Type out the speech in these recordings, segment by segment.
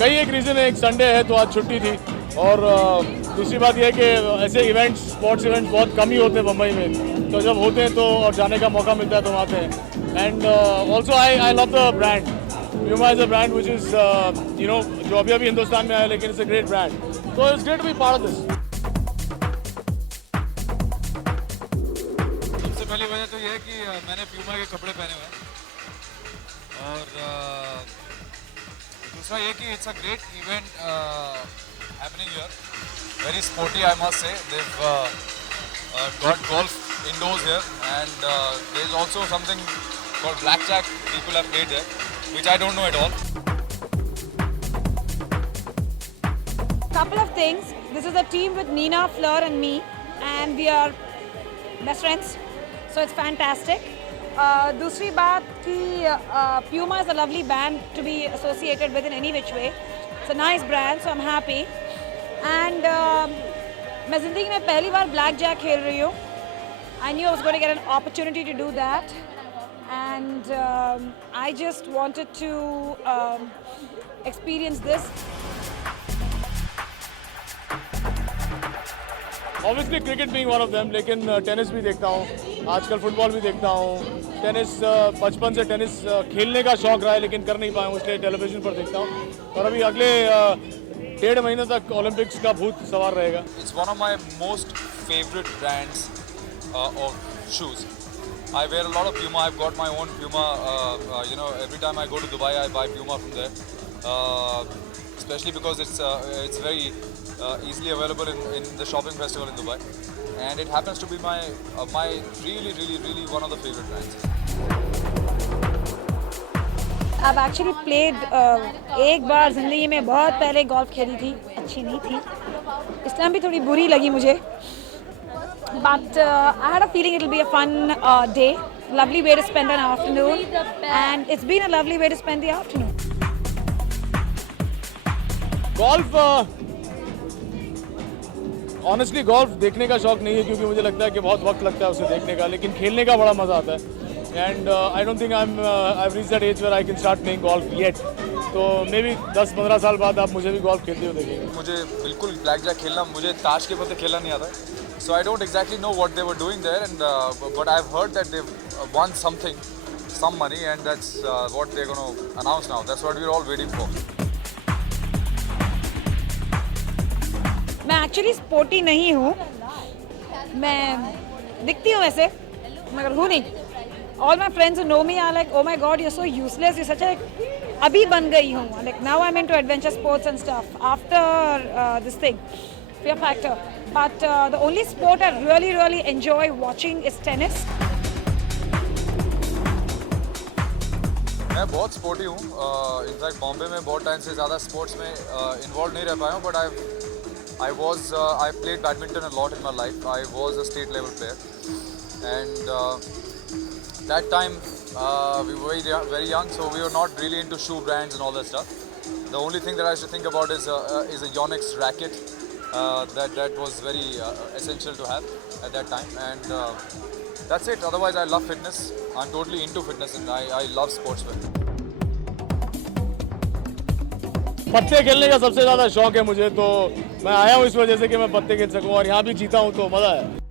कई एक रीज़न है, एक संडे है तो आज छुट्टी थी और दूसरी बात यह है कि ऐसे इवेंट्स, स्पोर्ट्स इवेंट्स बहुत कम ही होते हैं मुंबई में, तो जब होते हैं तो और जाने का मौका मिलता है तो आते हैं. And also I love the brand. Puma is a brand which is you know जो अभी हिंदुस्तान में आया, लेकिन इट्स अ ग्रेट ब्रांड. तो it's great to be part of this. सबसे पहली वजह तो यह है कि मैंने प्यूमा के कपड़े पहने हुए हैं और दूसरा ये कि it's a great event happening here. Very sporty I must say. They've got golf indoors here and there's also something called blackjack people have played there, which I don't know at all. Couple of things. This is a team with Nina, Fleur and me, and we are best friends, so it's fantastic. दूसरी बात कि Puma is a lovely band to be associated with in any which way. It's a nice brand, so I'm happy. And मैं ज़िंदगी में पहली बार black Jack खेल रही हूँ. I knew I was going to get an opportunity to do that, and I just wanted to experience this. Obviously cricket being one of them, लेकिन tennis भी देखता हूँ, आजकल फुटबॉल भी देखता हूँ. टेनिस बचपन से टेनिस खेलने का शौक रहा है, लेकिन कर नहीं पाया हूँ, इसलिए टेलीविजन पर देखता हूँ. और अभी अगले 1.5 महीने तक ओलंपिक्स का भूत सवार रहेगा. It's one of my most favorite brands of shoes. I wear a lot of Puma. I've got my own Puma. You know, every time I go to Dubai, I buy Puma from there. Especially because it's very easily available in the shopping festival in Dubai, and it happens to be my really one of the favorite brands. I've actually played एक बार ज़िंदगी में बहुत पहले golf खेली थी, अच्छी नहीं थी, इसलिए भी थोड़ी बुरी लगी मुझे. But I had a feeling it'll be a fun day, lovely way to spend an afternoon, and it's been a lovely way to spend the afternoon. Golf honestly golf देखने का शौक नहीं है, क्योंकि मुझे लगता है कि बहुत वक्त लगता है उसे देखने का, लेकिन खेलने का बड़ा मज़ा आता है. And I don't think I've reached that age where I can start playing golf yet. तो मे बी 10-15 साल बाद आप मुझे भी गोल्फ खेलते हुए देखेंगे. मुझे बिल्कुल ब्लैक जैक खेलना, मुझे ताश के पत्ते खेलना नहीं आता. So I don't exactly know what they were doing there, and but I've heard that they've won something, some money, and that's what they're going to announce now. That's what we're all waiting for. मैं actually sporty नहीं हूँ, मैं दिखती हूँ वैसे, मगर हूँ नहीं. All my friends who know me are like, oh my god, you're so useless, you're such a... अभी बन गई हूँ, like now I'm into adventure sports and stuff after this thing, Fear Factor. But the only sport I really enjoy watching is tennis. मैं बहुत sporty हूँ. In fact Bombay में बहुत time से ज़्यादा स्पोर्ट्स में इन्वॉल्व नहीं रह पाया हूँ, but I played badminton a lot in my life. I was a state level player, and that time we were very young, so we were not really into shoe brands and all that stuff. The only thing that I used to think about is a Yonex racket. That was very essential to have at that time, and that's it. Otherwise, I love fitness. I'm totally into fitness, and I love sportswear. पत्ते खेलने का सबसे ज़्यादा शौक है मुझे, तो मैं आया हूँ इस वजह से कि मैं पत्ते खेल सकूँ, और यहाँ भी जीता हूँ तो मज़ा है.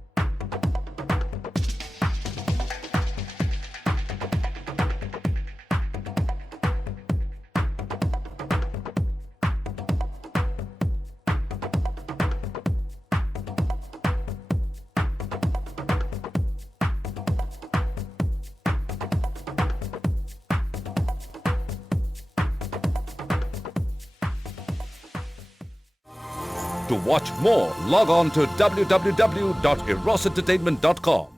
To watch more, log on to www.erosentertainment.com.